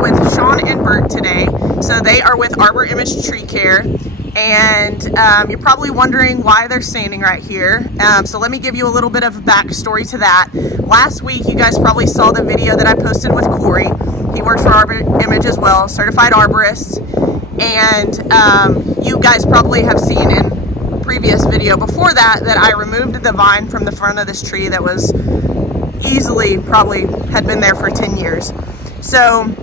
here with Sean and Bert today. So they are with Arbor Image Tree Care, and you're probably wondering why they're standing right here. So let me give you a little bit of a backstory to that. Last week, you guys probably saw the video that I posted with Corey. He works for Arbor Image as well, certified arborist. And you guys probably have seen in previous video before that I removed the vine from the front of this tree that was easily probably had been there for 10 years. So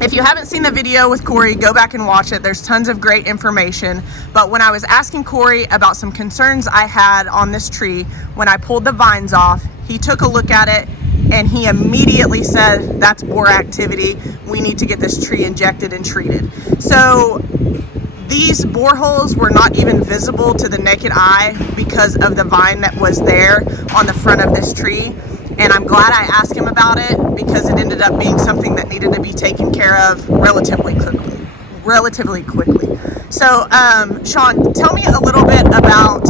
if you haven't seen the video with Corey, go back and watch it. There's tons of great information. But when I was asking Corey about some concerns I had on this tree, when I pulled the vines off, he took a look at it and he immediately said, that's borer activity. We need to get this tree injected and treated. So these boreholes were not even visible to the naked eye because of the vine that was there on the front of this tree. And I'm glad I asked him about it because it ended up being something that needed to be taken care of relatively quickly. So, Sean, tell me a little bit about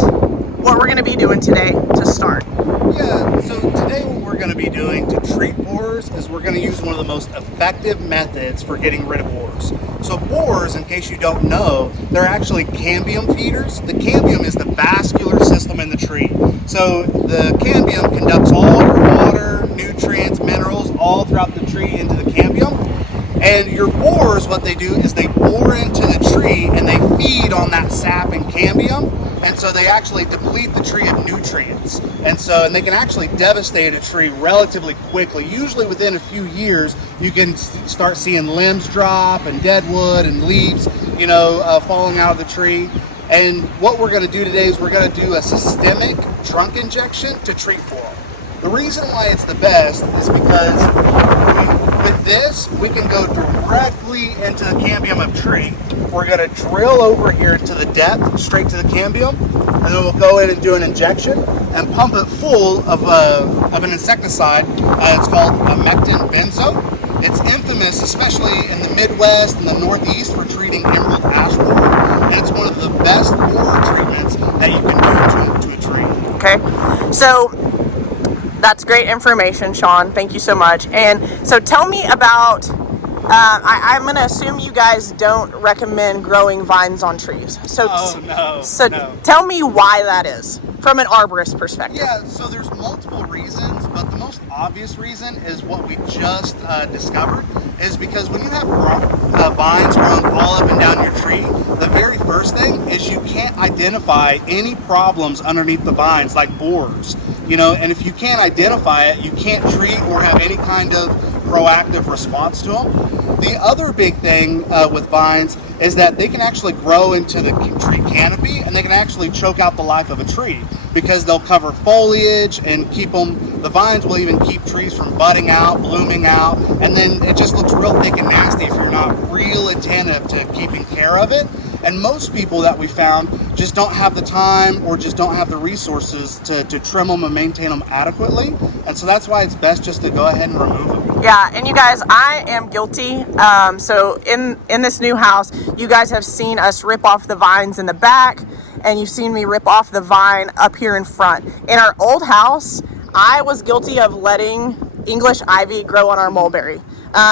what we're going to be doing today to start. Yeah, so today what we're going to be doing to treat borers is we're going to use one of the most effective methods for getting rid of borers. So borers, in case you don't know, they're actually cambium feeders. The cambium is the vascular system in the tree. So the cambium conducts all your water, nutrients, minerals, all throughout the tree into the cambium. And your borers, what they do is they bore into the tree and they feed on that sap and cambium. And so they actually deplete the tree of nutrients. And they can actually devastate a tree relatively quickly. Usually within a few years, you can start seeing limbs drop and dead wood and leaves, falling out of the tree. And what we're going to do today is we're going to do a systemic trunk injection to treat for them. The reason why it's the best is because with this, we can go directly into the cambium of tree. We're going to drill over here to the depth, straight to the cambium, and then we'll go in and do an injection and pump it full of an insecticide. It's called amectin benzo. It's infamous, especially in the Midwest and the Northeast, for treating emerald ash borer, and it's one of the best borer treatments that you can do to a tree. Okay, so that's great information, Sean. Thank you so much. And so tell me about, I'm going to assume you guys don't recommend growing vines on trees. So, no. Tell me why that is from an arborist perspective. Yeah, so there's multiple reasons, but the most obvious reason is what we just discovered, is because when you have vines growing all up and down your tree, the very first thing is you can't identify any problems underneath the vines like borers. And if you can't identify it, you can't treat or have any kind of proactive response to them. The other big thing with vines is that they can actually grow into the tree canopy and they can actually choke out the life of a tree because they'll cover foliage and the vines will even keep trees from budding out, blooming out, and then it just looks real thick and nasty if you're not real attentive to keeping care of it. And most people that we found just don't have the time or just don't have the resources to trim them and maintain them adequately. And so that's why it's best just to go ahead and remove them. Yeah, and you guys, I am guilty. So in this new house, you guys have seen us rip off the vines in the back, and you've seen me rip off the vine up here in front. In our old house, I was guilty of letting English ivy grow on our mulberry.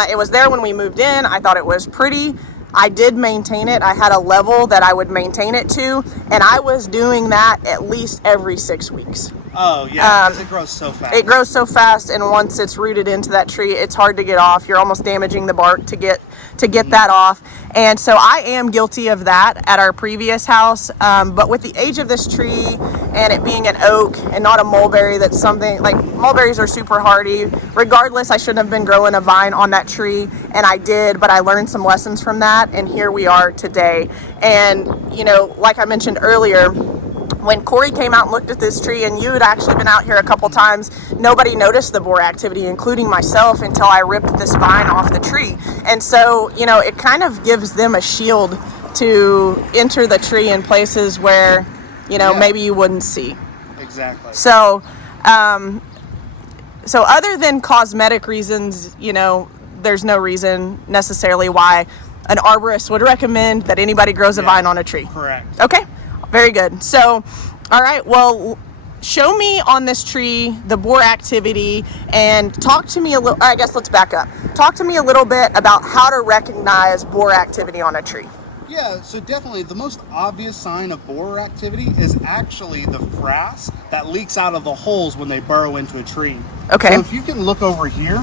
It was there when we moved in. I thought it was pretty. I did maintain it. I had a level that I would maintain it to, and I was doing that at least every 6 weeks. Oh, yeah, because it grows so fast. It grows so fast, and once it's rooted into that tree, it's hard to get off. You're almost damaging the bark to get that off. And so I am guilty of that at our previous house. But with the age of this tree and it being an oak and not a mulberry, that's something like mulberries are super hardy. Regardless, I shouldn't have been growing a vine on that tree, and I did, but I learned some lessons from that, and here we are today. And, like I mentioned earlier, when Corey came out and looked at this tree, and you had actually been out here a couple times, nobody noticed the borer activity, including myself, until I ripped this vine off the tree. And so, it kind of gives them a shield to enter the tree in places where, maybe you wouldn't see. Exactly. So, so other than cosmetic reasons, there's no reason necessarily why an arborist would recommend that anybody grows a vine on a tree. Correct. Okay. Very good. So, all right. Well, show me on this tree the bore activity, and talk to me a little. I guess let's back up. Talk to me a little bit about how to recognize bore activity on a tree. Yeah, so definitely the most obvious sign of borer activity is actually the frass that leaks out of the holes when they burrow into a tree. Okay. So if you can look over here,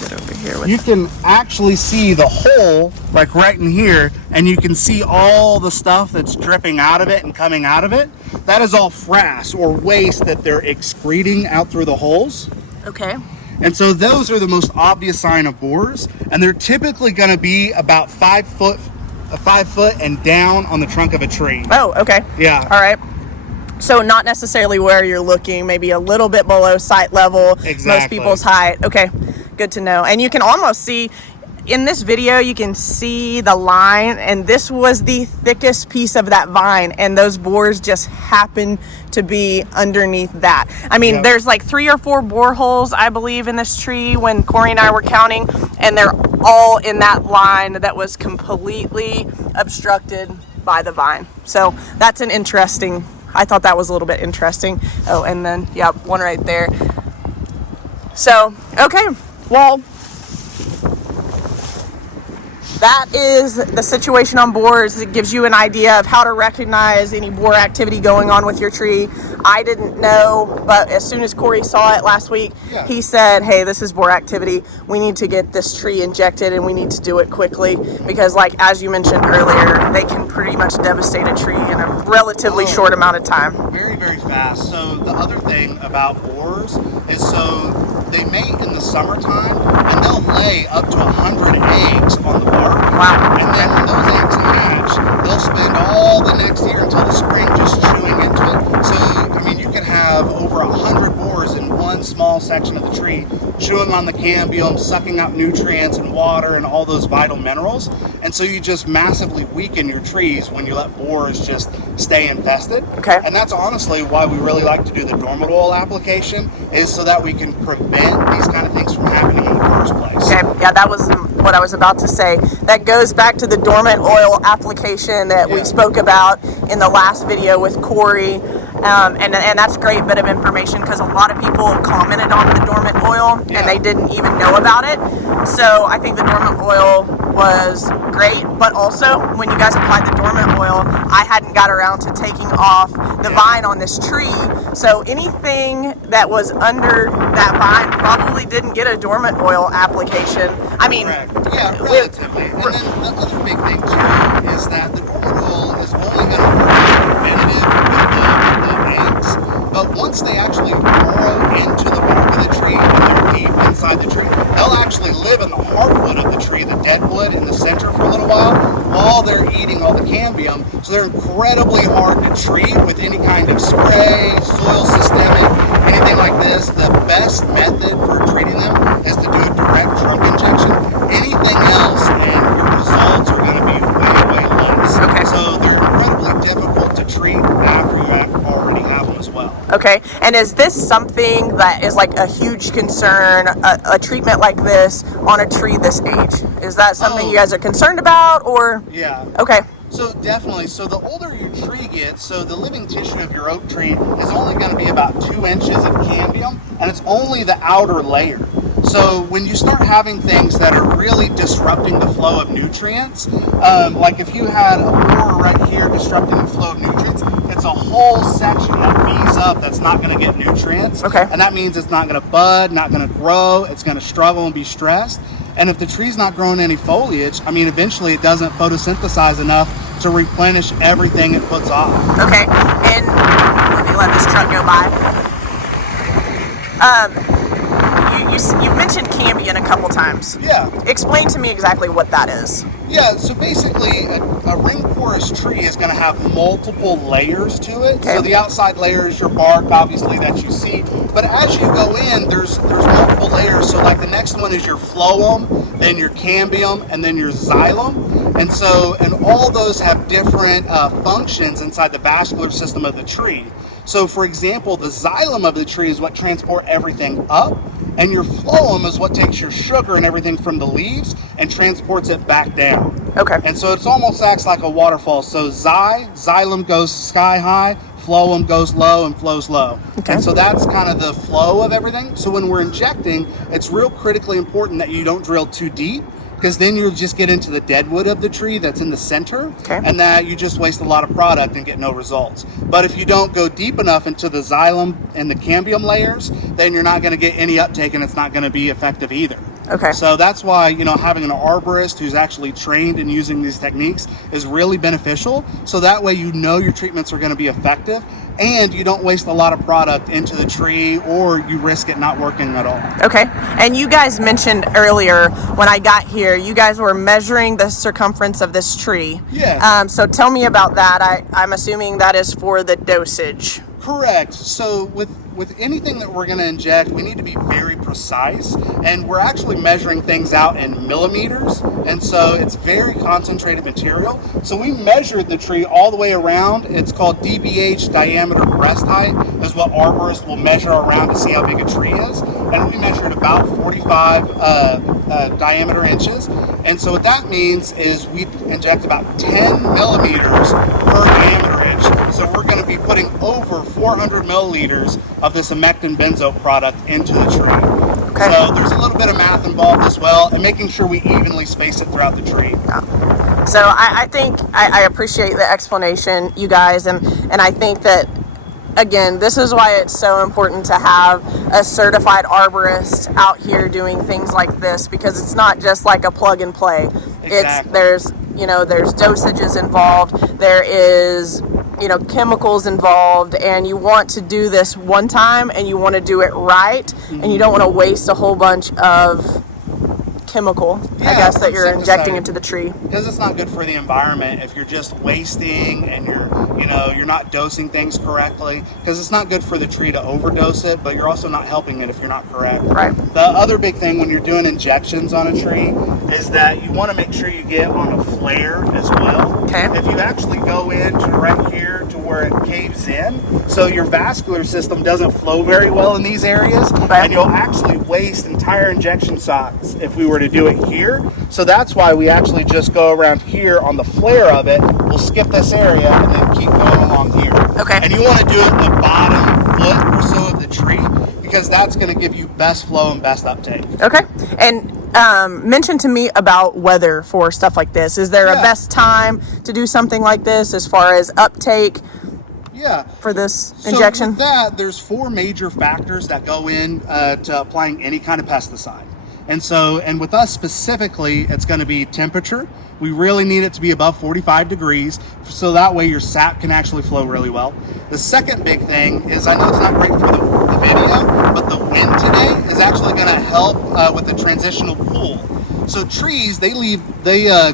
Get over here with you can actually see the hole like right in here, and you can see all the stuff that's dripping out of it and coming out of it. That is all frass or waste that they're excreting out through the holes. Okay. And so those are the most obvious sign of borers, and they're typically going to be about 5 foot and down on the trunk of a tree. Oh, okay. Yeah. All right. So not necessarily where you're looking, maybe a little bit below sight level, Exactly. most people's height. Okay, good to know. And you can almost see, in this video, you can see the line, and this was the thickest piece of that vine, and those borers just happen to be underneath that. I mean, Yep. there's like 3 or 4 bore holes, I believe, in this tree when Corey and I were counting, and they're all in that line that was completely obstructed by the vine. So that's an interesting, I thought that was a little bit interesting. Oh, and then, yep, one right there. So, okay, well, that is the situation on borers. It gives you an idea of how to recognize any borer activity going on with your tree. I didn't know, but as soon as Corey saw it last week, Yeah. he said, hey, this is borer activity. We need to get this tree injected, and we need to do it quickly because, like, as you mentioned earlier, they can pretty much devastate a tree in a relatively short amount of time. Very, very fast. So the other thing about borers is so they mate in the summertime, and they'll lay up to 100 eggs on the bark. Wow. And then when those eggs hatch, they'll spend all the next year until the spring just chewing into it. So, I mean, you can have over 100 borers in one small section of the tree, chewing on the cambium, sucking out nutrients and water and all those vital minerals. And so you just massively weaken your trees when you let borers just stay infested. Okay. And that's honestly why we really like to do the Dormant oil application, is so that we can prevent these kind of things from happening in the first place. Okay, yeah, that was what I was about to say. That goes back to the Dormant oil application that we Yeah. spoke about in the last video with Corey. And that's a great bit of information because a lot of people commented on the Dormant oil Yeah. and they didn't even know about it. So I think the Dormant oil was great, but also when you guys applied the Dormant oil, I hadn't got around to taking off the vine on this tree. So anything that was under that vine probably didn't get a Dormant oil application. I mean, Correct. Yeah, relatively. And then the other big thing too is that the Dormant oil is only going to work preventative with the eggs, but once they actually burrow into the bark of the tree and they're deep inside the tree, they'll actually live in the hardwood of the tree, the dead wood in the center for a little while they're eating all the cambium. So they're incredibly hard to treat with any kind of spray, soil systemic, anything like this. The best method for treating them is to do a direct trunk injection. Anything else and your results are going to be way less. Okay. So they're incredibly difficult to treat after you already have them as well. okay. And is this something that is like a huge concern, a treatment like this on a tree this age? Is that something Oh. you guys are concerned about, or? Yeah. Okay. So definitely. So the older your tree gets, so the living tissue of your oak tree is only going to be about 2 inches of cambium, and it's only the outer layer. So when you start having things that are really disrupting the flow of nutrients, like if you had a borer right here disrupting the flow of nutrients, it's a whole section that V's up that's not going to get nutrients. Okay. And that means it's not going to bud, not going to grow, it's going to struggle and be stressed. And if the tree's not growing any foliage, I mean, eventually it doesn't photosynthesize enough to replenish everything it puts off. Okay. And let me let this truck go by. You mentioned cambium a couple times. Yeah. Explain to me exactly what that is. Yeah, so basically a ring porous tree is going to have multiple layers to it. Okay. So the outside layer is your bark, obviously, that you see. But as you go in, there's multiple layers. So like the next one is your phloem, then your cambium, and then your xylem. And all those have different functions inside the vascular system of the tree. So for example, the xylem of the tree is what transport everything up, And your phloem is what takes your sugar and everything from the leaves and transports it back down. Okay. And so it's almost acts like a waterfall. So xylem goes sky high, phloem goes low and flows low. Okay. And so that's kind of the flow of everything. So when we're injecting, it's real critically important that you don't drill too deep, because then you'll just get into the deadwood of the tree that's in the center, okay, and that you just waste a lot of product and get no results. But if you don't go deep enough into the xylem and the cambium layers, then you're not going to get any uptake, and it's not going to be effective either. Okay. So that's why, having an arborist who's actually trained in using these techniques is really beneficial. So that way your treatments are going to be effective, and you don't waste a lot of product into the tree, or you risk it not working at all. Okay. And you guys mentioned earlier when I got here, you guys were measuring the circumference of this tree. Yes. So tell me about that. I'm assuming that is for the dosage. Correct. So with anything that we're going to inject, we need to be very precise, and we're actually measuring things out in millimeters, and so it's very concentrated material. So we measured the tree all the way around. It's called DBH, diameter breast height, is what arborists will measure around to see how big a tree is, and we measured about 45 diameter inches. And so what that means is we inject about 10 millimeters per diameter inch. So we're going to be putting over 400 milliliters of this amectin benzoate product into the tree. Okay. So there's a little bit of math involved as well, and making sure we evenly space it throughout the tree. Yeah. So I think I appreciate the explanation, you guys, and I think that, again, this is why it's so important to have a certified arborist out here doing things like this, because it's not just like a plug and play. Exactly. There's dosages involved. There is chemicals involved, and you want to do this one time, and you want to do it right, and you don't want to waste a whole bunch of chemical, I guess, that you're injecting into the tree. Because it's not good for the environment if you're just wasting and you're not dosing things correctly, because it's not good for the tree to overdose it, but you're also not helping it if you're not correct. Right. The other big thing when you're doing injections on a tree is that you want to make sure you get on a flare as well. Okay. If you actually go into right here to where it caves in, so your vascular system doesn't flow very well in these areas, okay, and you'll actually waste entire injection shots if we were to do it here. So that's why we actually just go around here on the flare of it. We'll skip this area and then keep going along here. Okay. And you want to do it the bottom foot or so of the tree, because that's going to give you best flow and best uptake. Okay. And mention to me about weather for stuff like this. Is there a best time to do something like this as far as uptake? Yeah. For this So injection? with that, there's 4 major factors that go in to applying any kind of pesticide. And with us specifically, it's going to be temperature. We really need it to be above 45 degrees, so that way your sap can actually flow really well. The second big thing is, I know it's not great for the video, but the wind today is actually going to help with the transitional pool. So trees, they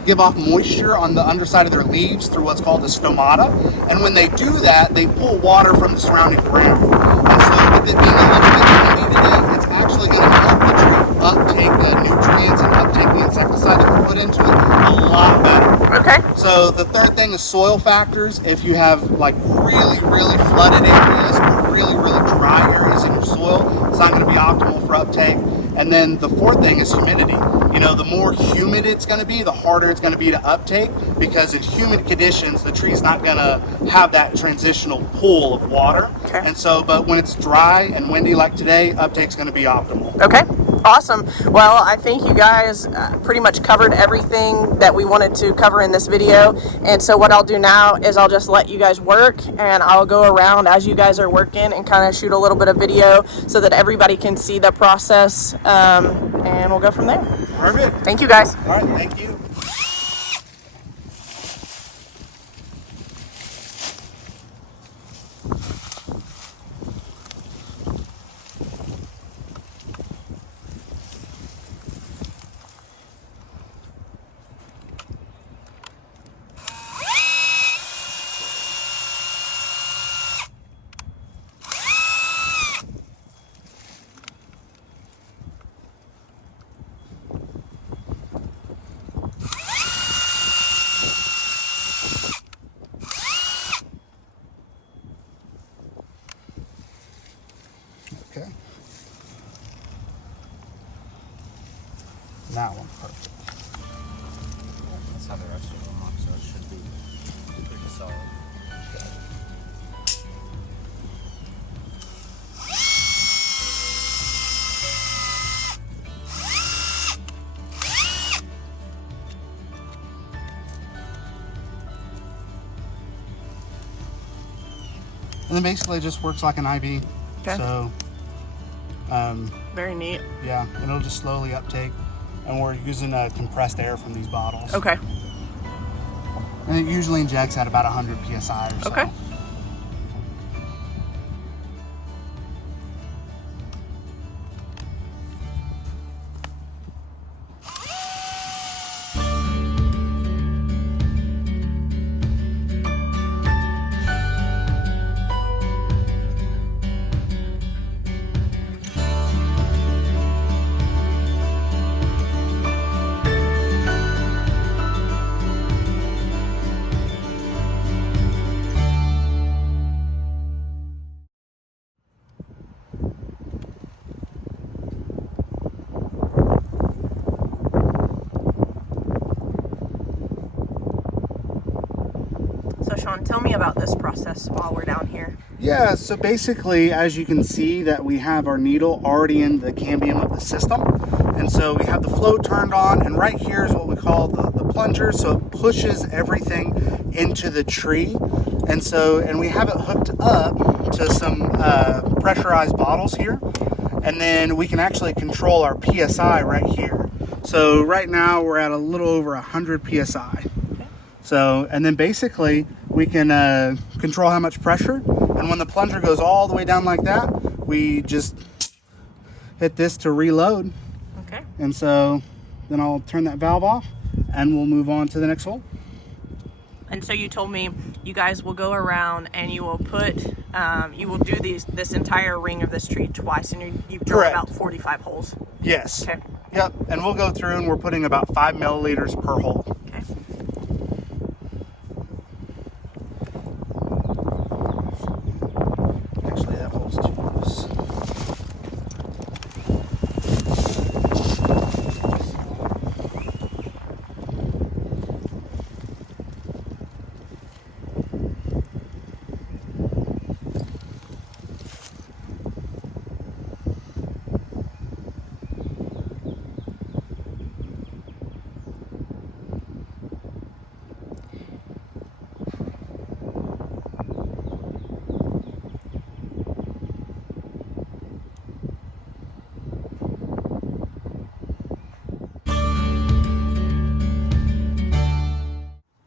give off moisture on the underside of their leaves through what's called the stomata, and when they do that, they pull water from the surrounding ground. And so with it being a little bit windy today, it's actually going to help the tree uptake the nutrients and uptake the insecticide that we put into it a lot better. Okay. So the third thing is soil factors. If you have like really, really flooded areas or really, really dry areas in your soil, it's not going to be optimal for uptake. And then the fourth thing is humidity. The more humid it's going to be, the harder it's going to be to uptake, because in humid conditions, the tree's not going to have that transitional pool of water. Okay. And so, but when it's dry and windy like today, uptake's going to be optimal. Okay. Awesome. Well, I think you guys pretty much covered everything that we wanted to cover in this video. And so what I'll do now is I'll just let you guys work, and I'll go around as you guys are working and kind of shoot a little bit of video so that everybody can see the process, and we'll go from there. Perfect. Thank you, guys. All right. Thank you. That one, perfect. That's how the rest of them are, so it should be pretty solid. And then basically it just works like an IV. Okay. So, Very neat. yeah, it'll just slowly uptake. And we're using compressed air from these bottles. Okay. And it usually injects at about 100 psi or so. Okay. So Sean, tell me about this process while we're down here. Yeah, so basically, as you can see, that we have our needle already in the cambium of the system. And so we have the flow turned on, and right here is what we call the plunger. So it pushes everything into the tree. And we have it hooked up to some pressurized bottles here. And then we can actually control our PSI right here. So right now we're at a little over 100 PSI. So, and then basically we can control how much pressure. And when the plunger goes all the way down like that, we just hit this to reload. Okay. And so then I'll turn that valve off and we'll move on to the next hole. And so you told me you guys will go around and you will put, you will do this entire ring of this tree twice, and you've drilled Correct. about 45 holes. Yes. Okay. Yep. And we'll go through and we're putting about 5 milliliters per hole. Okay. Actually, that hole's too loose.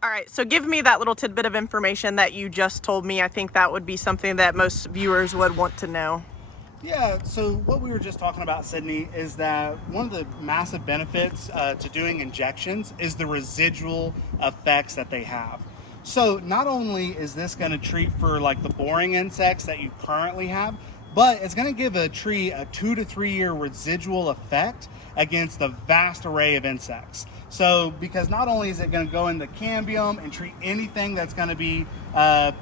All right, so give me that little tidbit of information that you just told me. I think that would be something that most viewers would want to know. Yeah, so what we were just talking about, Sydney, is that one of the massive benefits to doing injections is the residual effects that they have. So not only is this going to treat for like the boring insects that you currently have, but it's going to give a tree a 2 to 3 year residual effect against a vast array of insects. So because not only is it going to go in the cambium and treat anything that's going to be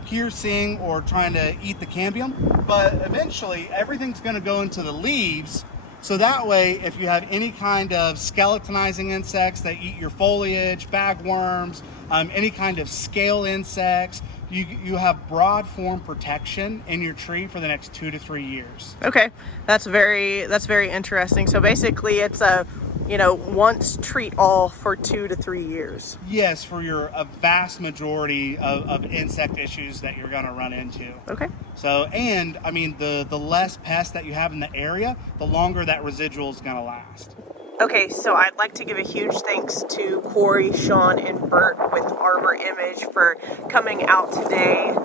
piercing or trying to eat the cambium, but eventually everything's going to go into the leaves. So that way, if you have any kind of skeletonizing insects that eat your foliage, bagworms, any kind of scale insects, you have broad form protection in your tree for the next 2 to 3 years. Okay, that's very interesting. So basically, it's a once treat all for 2 to 3 years. Yes, for a vast majority of insect issues that you're going to run into. Okay. So, and I mean, the less pests that you have in the area, the longer that residual is going to last. Okay, so I'd like to give a huge thanks to Corey, Sean, and Bert with Arbor Image for coming out today.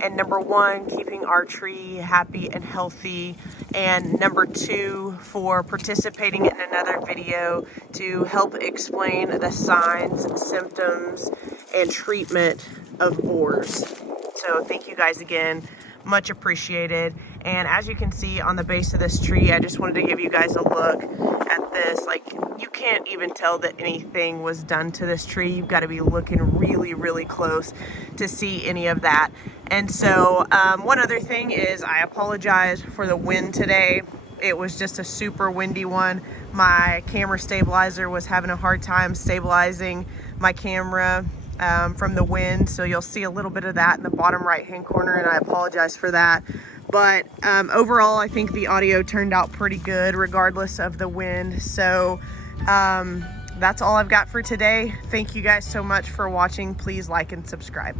And number one, keeping our tree happy and healthy. And number two, for participating in another video to help explain the signs, symptoms, and treatment of borers. So thank you guys again. Much appreciated. And as you can see on the base of this tree, I just wanted to give you guys a look at this. Like, you can't even tell that anything was done to this tree. You've got to be looking really, really close to see any of that. And so one other thing is, I apologize for the wind today. it was just a super windy one. My camera stabilizer was having a hard time stabilizing my camera from the wind, so you'll see a little bit of that in the bottom right hand corner, and I apologize for that. But overall, I think the audio turned out pretty good regardless of the wind. So that's all I've got for today. Thank you guys so much for watching. Please like and subscribe.